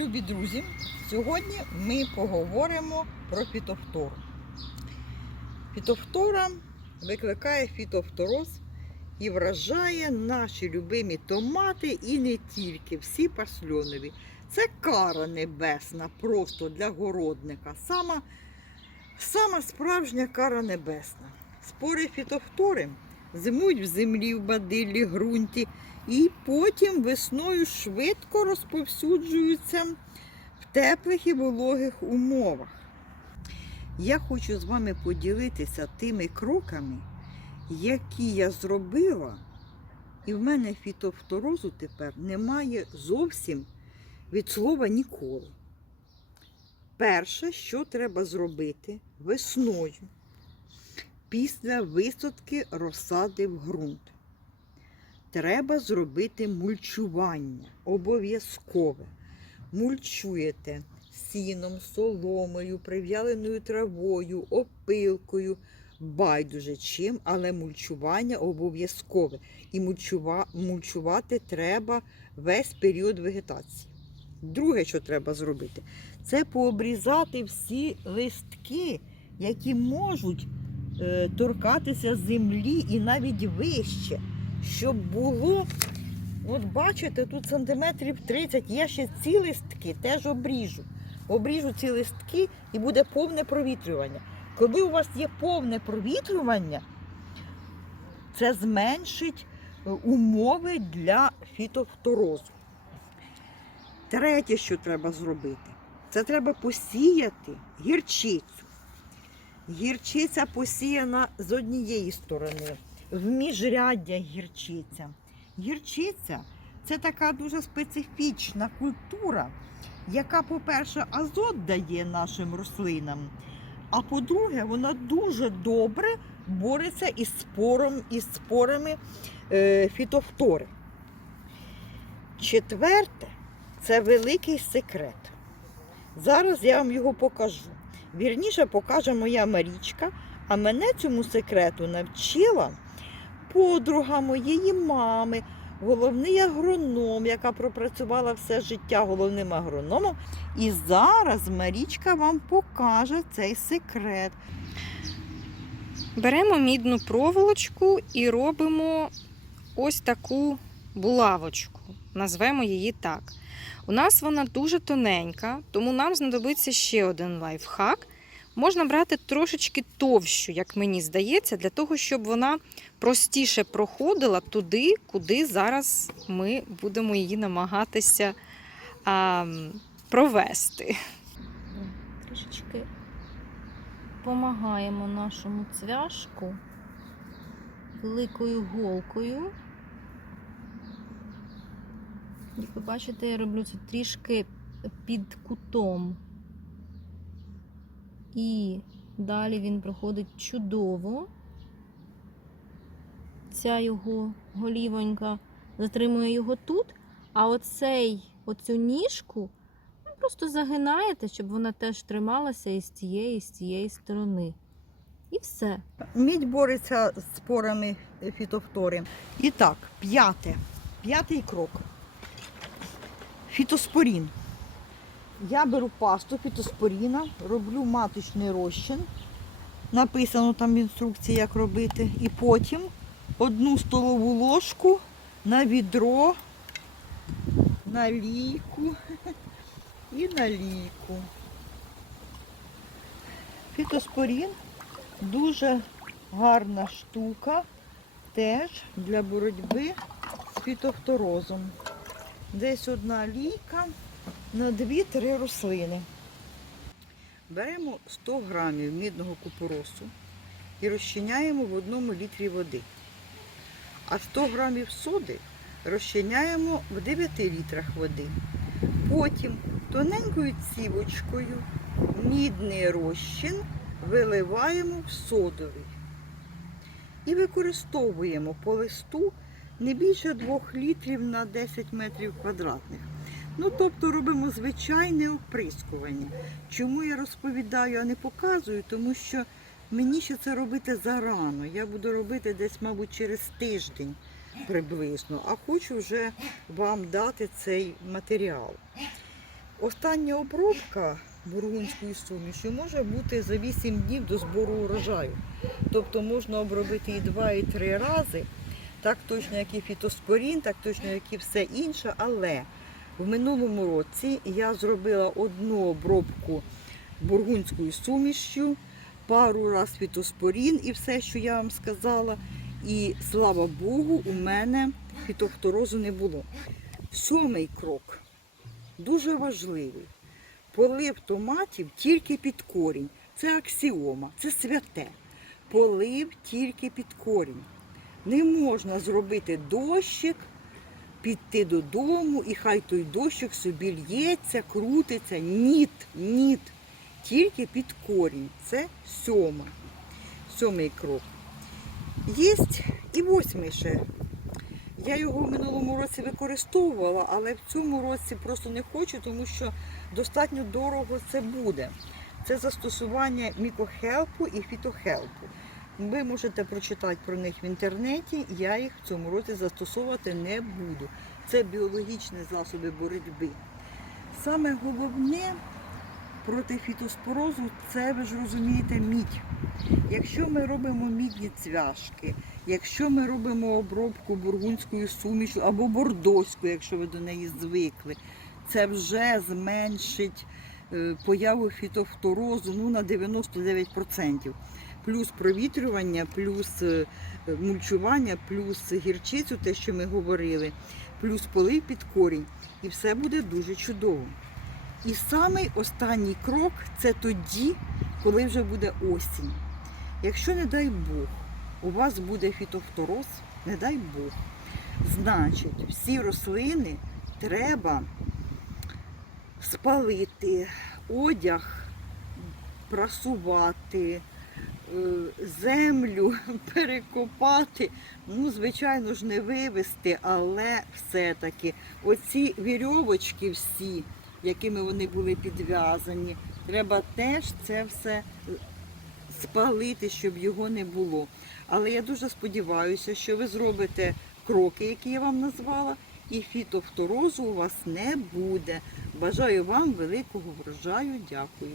Любі друзі, сьогодні ми поговоримо про фітофтору. Фітофтора викликає фітофтороз і вражає наші любимі томати і не тільки, всі пасльонові. Це кара небесна просто для городника. Сама, сама справжня кара небесна. Спори фітофтори зимують в землі, в бадиллі, ґрунті і потім весною швидко розповсюджуються в теплих і вологих умовах. Я хочу з вами поділитися тими кроками, які я зробила, і в мене фітофторозу тепер немає зовсім від слова ніколи. Перше, що треба зробити весною після висадки розсади в ґрунт. Треба зробити мульчування обов'язкове. Мульчуєте сіном, соломою, прив'яленою травою, опилкою, байдуже чим, але мульчування обов'язкове. І мульчува... мульчувати треба весь період вегетації. Друге, що треба зробити, це пообрізати всі листки, які можуть е, торкатися землі і навіть вище, щоб було, от бачите, тут сантиметрів 30, є ще ці листки, теж обріжу. Обріжу ці листки і буде повне провітрювання. Коли у вас є повне провітрювання, це зменшить е, умови для фітофторозу. Третє, що треба зробити, це треба посіяти гірчицю. Гірчиця посіяна з однієї сторони, в міжряддя гірчиця. Гірчиця це така дуже специфічна культура, яка, по-перше, азот дає нашим рослинам, а по-друге, вона дуже добре бореться із спором, із спорами е, фітофтори. Четверте це великий секрет. Зараз я вам його покажу. Вірніше покаже моя Марічка, а мене цьому секрету навчила подруга моєї мами, головний агроном, яка пропрацювала все життя головним агрономом. І зараз Марічка вам покаже цей секрет. Беремо мідну проволочку і робимо ось таку булавочку. Назвемо її так. У нас вона дуже тоненька, тому нам знадобиться ще один лайфхак. Можна брати трошечки товщу, як мені здається, для того, щоб вона простіше проходила туди, куди зараз ми будемо її намагатися а, провести. Трішечки допомагаємо нашому цвяшку великою голкою. Як ви бачите, я роблю це трішки під кутом. І далі він проходить чудово. Ця його голівонька затримує його тут, а оцей, оцю ніжку ви просто загинаєте, щоб вона теж трималася і з цієї, і з цієї сторони. І все. Мідь бореться з спорами фітофтори. І так, п'яте. П'ятий крок. Фітоспорін. Я беру пасту фітоспоріна, роблю маточний розчин. Написано там в інструкції, як робити. І потім одну столову ложку на відро, на лійку і на лійку. Фітоспорін дуже гарна штука теж для боротьби з фітофторозом. Десь одна лійка на 2-3 рослини. Беремо 100 грамів мідного купоросу і розчиняємо в одному літрі води. А 100 грамів соди розчиняємо в 9 літрах води. Потім тоненькою цівочкою мідний розчин виливаємо в содовий. І використовуємо по листу не більше 2 літрів на 10 метрів квадратних. Ну, тобто робимо звичайне оприскування. Чому я розповідаю, а не показую? Тому що мені ще це робити зарано. Я буду робити десь, мабуть, через тиждень приблизно, а хочу вже вам дати цей матеріал. Остання обробка бургунською сумішю може бути за 8 днів до збору урожаю. Тобто можна обробити і 2, і 3 рази, так точно, як і фітоспорін, так точно, як і все інше. Але в минулому році я зробила одну обробку бургунською сумішю, пару раз фітоспорін і все, що я вам сказала. І слава Богу, у мене фітофторозу не було. Сьомий крок дуже важливий. Полив томатів тільки під корінь. Це аксіома, це святе. Полив тільки під корінь. Не можна зробити дощик, піти додому і хай той дощик собі лється, крутиться. Ніт, ніт. Тільки під корінь. Це сьома. Сьомий крок. Є і восьмий ще. Я його в минулому році використовувала, але в цьому році просто не хочу, тому що достатньо дорого це буде. Це застосування мікохелпу і фітохелпу. Ви можете прочитати про них в інтернеті, я їх в цьому році застосовувати не буду. Це біологічні засоби боротьби. Саме головне проти фітоспорозу це, ви ж розумієте, мідь. Якщо ми робимо мідні цвяшки, якщо ми робимо обробку бургунською сумішю або бордоською, якщо ви до неї звикли, це вже зменшить е, появу фітофторозу ну, на 99%. Плюс провітрювання, плюс е, мульчування, плюс гірчицю, те, що ми говорили, плюс полив під корінь. І все буде дуже чудово. І самий останній крок це тоді, коли вже буде осінь. Якщо, не дай Бог, у вас буде фітофтороз, не дай Бог, значить, всі рослини треба спалити, одяг прасувати, землю перекопати. Ну, звичайно ж, не вивезти, але все-таки оці вірьовочки всі, якими вони були підв'язані, треба теж це все спалити, щоб його не було. Але я дуже сподіваюся, що ви зробите кроки, які я вам назвала, і фітофторозу у вас не буде. Бажаю вам великого врожаю. Дякую.